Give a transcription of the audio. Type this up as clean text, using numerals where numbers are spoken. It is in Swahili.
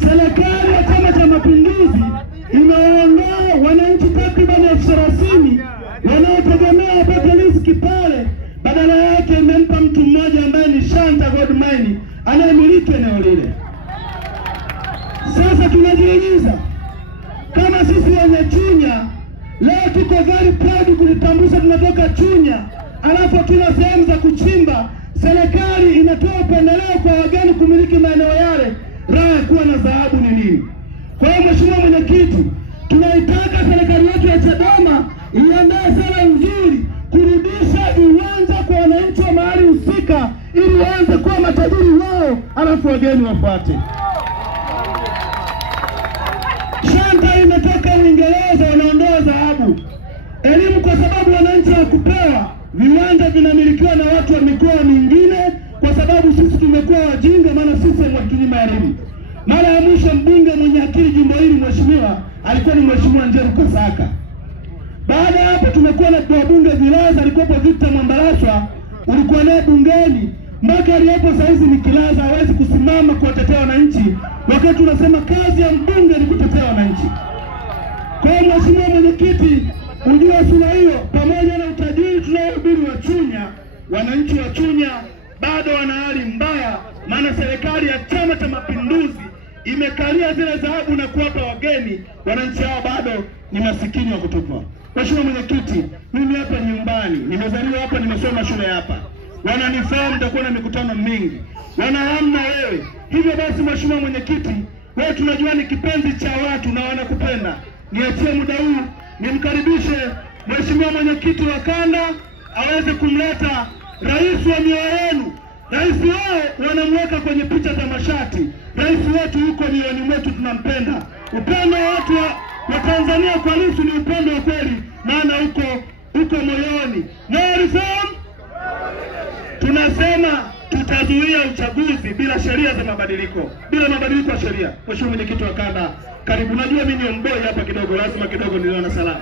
serikali ya Chama cha Mapinduzi imewaondoa wananchi takriban 30,000 wanaotegemea wapate riziki pale, badala yake imempa mtu mmoja ambaye ni Shanta Gold Mine anayemiliki eneo lile. Sasa tunajiuliza, kama sisi wenye Chunya leo tuko very proud kulitambulisha tunatoka Chunya, alafu tuna sehemu za kuchimba, serikali inatoa upendeleo kwa wageni kumiliki maeneo yale, raha kuwa na dhahabu ni nini? Kwa hiyo Mheshimiwa Mwenyekiti, tunaitaka serikali yetu ya Chadema iandae sera nzuri kurudisha viwanja kwa wananchi wa mahali husika ili waanze kuwa matajiri wao, alafu wageni wafuate. Shanta imetoka Uingereza, wanaondoa dhahabu. Elimu kwa sababu wananchi hawakupewa, viwanja vinamilikiwa na watu wa mikoa mingine kwa sababu sisi tumekuwa wajinga, maana sisi hatunyima elimu. Mara ya mwisho mbunge mwenye akili jimbo hili mheshimiwa alikuwa ni Mheshimiwa Njeru Kasaka. Baada ya hapo tumekuwa na wabunge Vilaza, alikuwa Victor Mwambaraswa, ulikuwa naye bungeni, mpaka aliyepo saizi ni Kilaza hawezi kusimama kuwatetea wananchi, wakati tunasema kazi ya mbunge ni kutetea wananchi. Kwa hiyo Mheshimiwa Mwenyekiti, ujue sura hiyo pamoja na utajiri tunaohubiri wa Chunya, wananchi wa Chunya bado wana hali mbaya, maana serikali ya Chama cha Mapinduzi imekalia zile dhahabu na kuwapa wageni. Wananchi hao bado ni masikini wa kutupwa. Mheshimiwa Mwenyekiti, mimi hapa nyumbani, nimezaliwa hapa, nimesoma shule hapa, wananifahamu, nitakuwa na mikutano mingi, wanahamna wewe. Hivyo basi Mheshimiwa Mwenyekiti, wewe tunajua ni kipenzi cha watu na wanakupenda. Niachie muda huu nimkaribishe Mheshimiwa Mwenyekiti wa kanda aweze kumleta rais wa mioyo yenu. Rais wao wanamweka kwenye picha za mashati. Rais wetu yuko milioni mwetu, tunampenda. Upendo wa watu wa Tanzania kwa Lissu ni upendo wa kweli, maana uko moyoni. No reform. Tunasema tutazuia uchaguzi bila sheria za mabadiliko, bila mabadiliko ya sheria. Mheshimiwa Mwenyekiti wa kanda, karibu. Najua mimi ni mboi hapa kidogo, lazima kidogo niliona salamu.